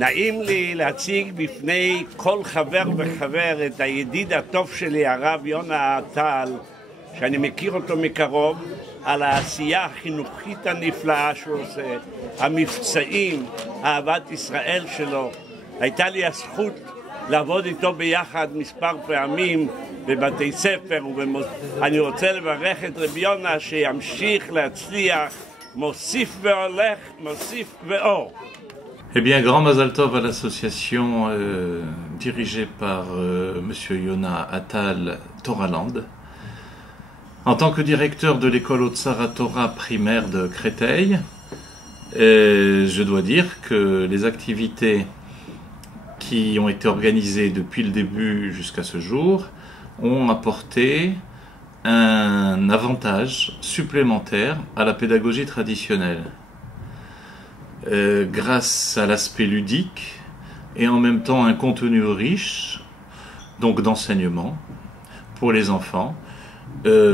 נעים לי להציג בפני כל חבר וחבר את הידיד הטוב שלי, הרב יונה עטל, שאני מכיר אותו מקרוב, על העשייה החינוכית הנפלאה שהוא עושה, המבצעים, אהבת ישראל שלו. הייתה לי הזכות לעבוד איתו ביחד מספר פעמים בבתי ספר, אני רוצה לברך את רבי יונה שימשיך להצליח, מוסיף והולך, מוסיף ואור. Eh bien, grand Mazal Tov à l'association dirigée par Monsieur Yona Attal Toraland. En tant que directeur de l'école Otsara Torah primaire de Créteil, je dois dire que les activités qui ont été organisées depuis le début jusqu'à ce jour ont apporté un avantage supplémentaire à la pédagogie traditionnelle. Grâce à l'aspect ludique et en même temps un contenu riche, donc d'enseignement pour les enfants,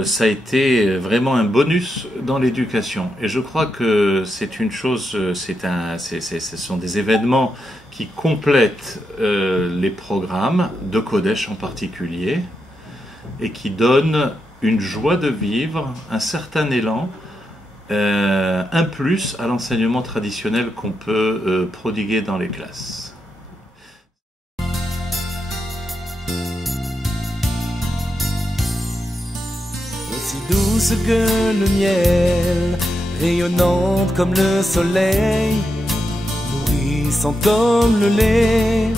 ça a été vraiment un bonus dans l'éducation. Et je crois que c'est une chose, ce sont des événements qui complètent les programmes de Kodesh en particulier et qui donnent une joie de vivre, un certain élan, un plus à l'enseignement traditionnel qu'on peut prodiguer dans les classes. Aussi douce que le miel, rayonnante comme le soleil, nourrissante comme le lait,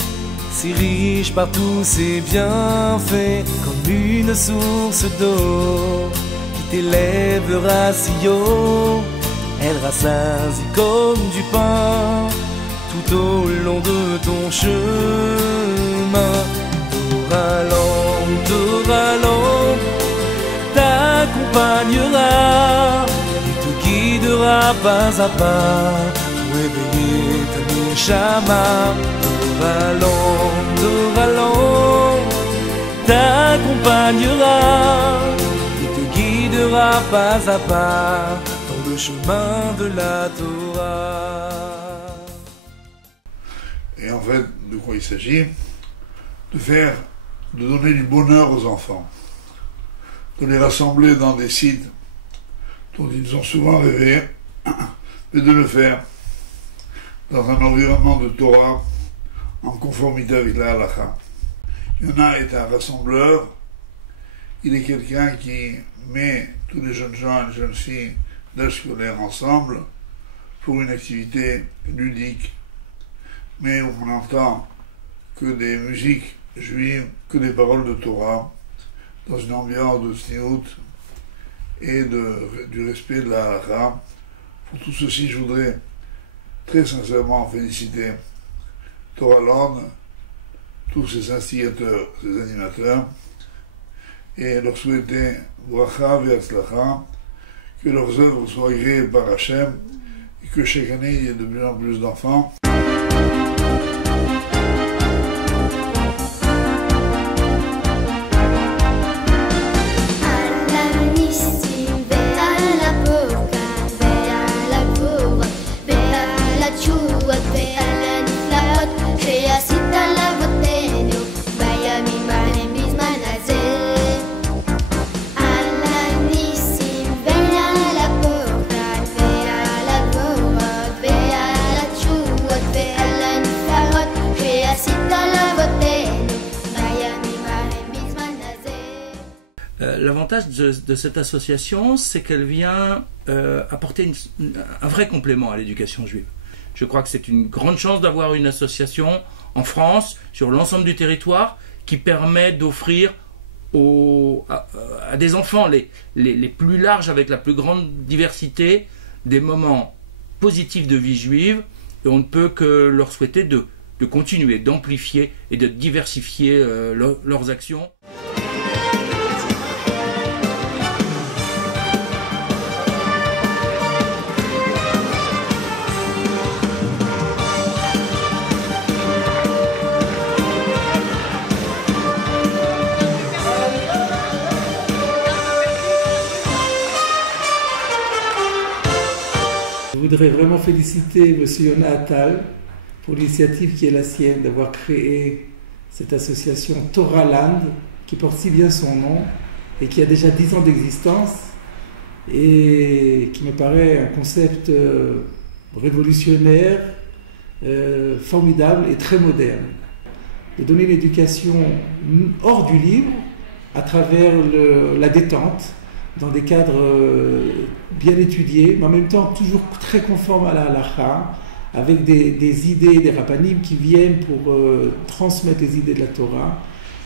si riche par tous ses bienfaits, comme une source d'eau t'élèvera si haut, elle rassasie comme du pain tout au long de ton chemin. Torah Land t'accompagnera et te guidera pas à pas pour éveiller ta neshama. Torah Land t'accompagnera, guidera pas à pas dans le chemin de la Torah. Et en fait, de quoi il s'agit? De donner du bonheur aux enfants, de les rassembler dans des sites dont ils ont souvent rêvé, mais de le faire dans un environnement de Torah en conformité avec la halakha. Yona est un rassembleur. Il est quelqu'un qui met tous les jeunes gens et les jeunes filles d'âge scolaire ensemble pour une activité ludique, mais où on n'entend que des musiques juives, que des paroles de Torah, dans une ambiance de sniout et du respect de la halakha. Pour tout ceci, je voudrais très sincèrement féliciter Toraland, tous ses instigateurs, ses animateurs, et leur souhaiter bracha et atzlacha, que leurs œuvres soient agréées par Hachem et que chaque année il y ait de plus en plus d'enfants. L'avantage de cette association, c'est qu'elle vient apporter un vrai complément à l'éducation juive. Je crois que c'est une grande chance d'avoir une association en France, sur l'ensemble du territoire, qui permet d'offrir à des enfants les plus larges, avec la plus grande diversité, des moments positifs de vie juive, et on ne peut que leur souhaiter de continuer, d'amplifier et de diversifier leurs actions. Je voudrais vraiment féliciter M. Yona Attal pour l'initiative qui est la sienne d'avoir créé cette association Toraland, qui porte si bien son nom et qui a déjà 10 ans d'existence et qui me paraît un concept révolutionnaire, formidable et très moderne. De donner l'éducation hors du livre à travers la détente, dans des cadres bien étudiés, mais en même temps toujours très conformes à la halakha, avec des idées, des rappanim qui viennent pour transmettre les idées de la Torah.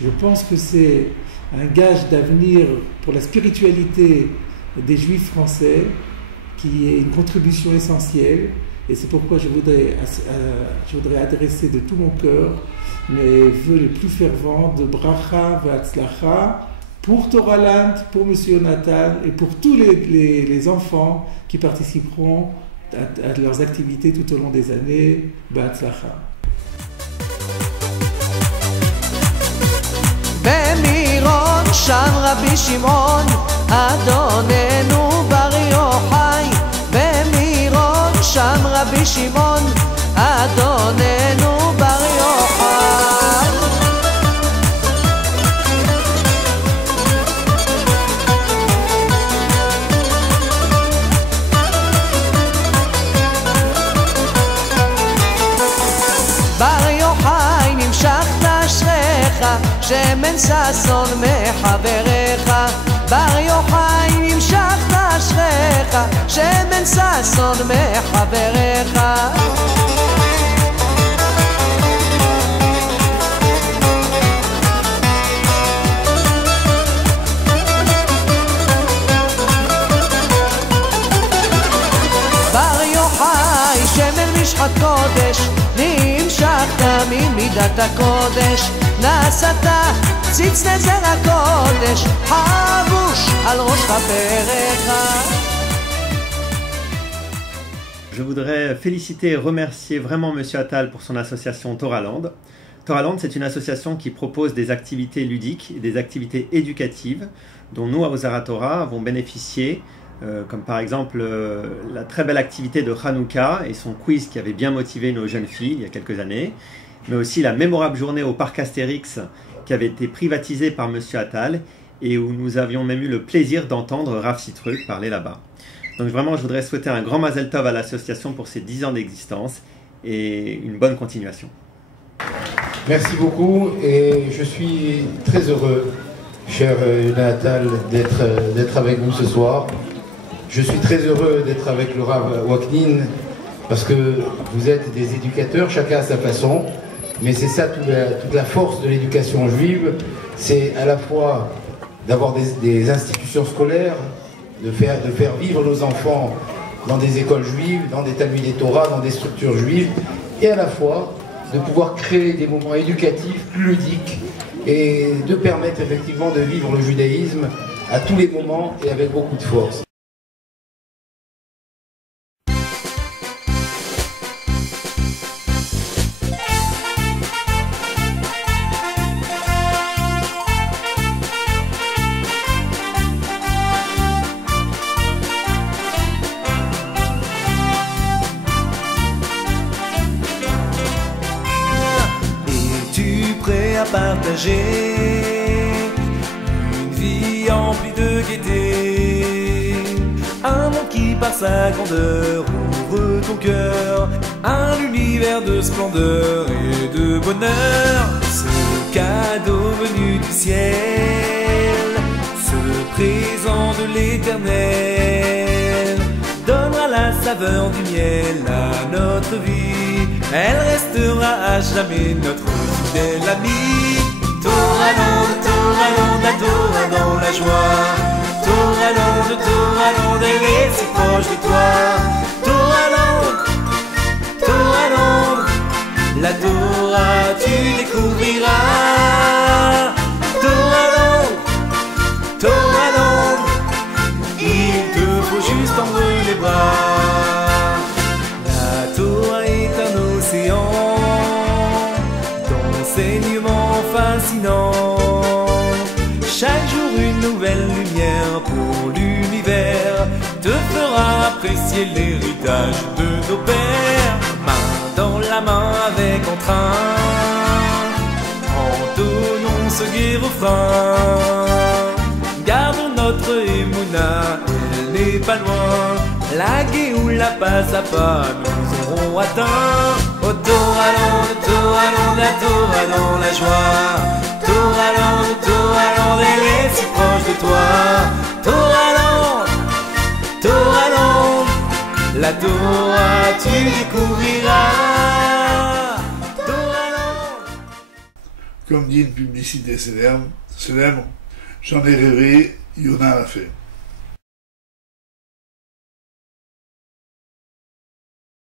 Je pense que c'est un gage d'avenir pour la spiritualité des Juifs français, qui est une contribution essentielle, et c'est pourquoi je voudrais adresser de tout mon cœur mes vœux les plus fervents de bracha ve'atzlacha pour Toraland, pour Monsieur Nathan et pour tous les enfants qui participeront à leurs activités tout au long des années. Be'atzlacha. במירון שם רבי שמעון אדוננו בר יוחאי במירון שם רבי שמעון אדוננו בר יוחאי בר יוחאי נמשכת אשריך שמן ששון מחבריך בר יוחאי נמשכת אשריך שמן ששון מחבריך בר יוחאי שמן משחת קודש נמשכת ממידת הקודש נעשת ציץ נזר הקודש חבוש על ראש חבריך. Je voudrais féliciter et remercier vraiment Monsieur Attal pour son association Toraland. Toraland, c'est une association qui propose des activités ludiques et des activités éducatives dont nous, à Ozara Torah, avons bénéficié, comme par exemple la très belle activité de Hanouka et son quiz qui avait bien motivé nos jeunes filles il y a quelques années, mais aussi la mémorable journée au parc Astérix qui avait été privatisée par Monsieur Attal et où nous avions même eu le plaisir d'entendre Rav Sitruk parler là-bas. Donc vraiment, je voudrais souhaiter un grand Mazel Tov à l'association pour ses 10 ans d'existence et une bonne continuation. Merci beaucoup et je suis très heureux, cher Natal, d'être avec vous ce soir. Je suis très heureux d'être avec le Rav Waknin parce que vous êtes des éducateurs, chacun à sa façon, mais c'est ça toute la force de l'éducation juive, c'est à la fois d'avoir des institutions scolaires, de faire vivre nos enfants dans des écoles juives, dans des Talmidei Torah, dans des structures juives, et à la fois de pouvoir créer des moments éducatifs plus ludiques et de permettre effectivement de vivre le judaïsme à tous les moments et avec beaucoup de force. Partager une vie emplie de gaieté, un monde qui par sa grandeur ouvre ton cœur, un univers de splendeur et de bonheur. Ce cadeau venu du ciel, ce présent de l'Éternel, donnera la saveur du miel à notre vie. Elle restera à jamais notre fidèle amie. Toraland, Toraland, la Torah dans la joie. Toraland, Toraland, elle est si proche de toi. Toraland, Toraland, la Torah tu découvriras. Toraland, Toraland, il te faut juste tendre les bras. La Torah est un océan d'enseignements fascinants. Chaque jour une nouvelle lumière pour l'univers te fera apprécier l'héritage de nos pères. Main dans la la main avec entrain, entonnons ce gai refrain. Gardons notre émouna, elle n'est pas loin. La Géoula passe à pas, nous aurons atteint. Au Toraland, la Torah dans la joie. Toraland, elle est si proche de toi. Toraland, la Torah tu découvriras. Toraland. Comme dit une publicité célèbre, j'en ai rêvé, Yona l'a fait.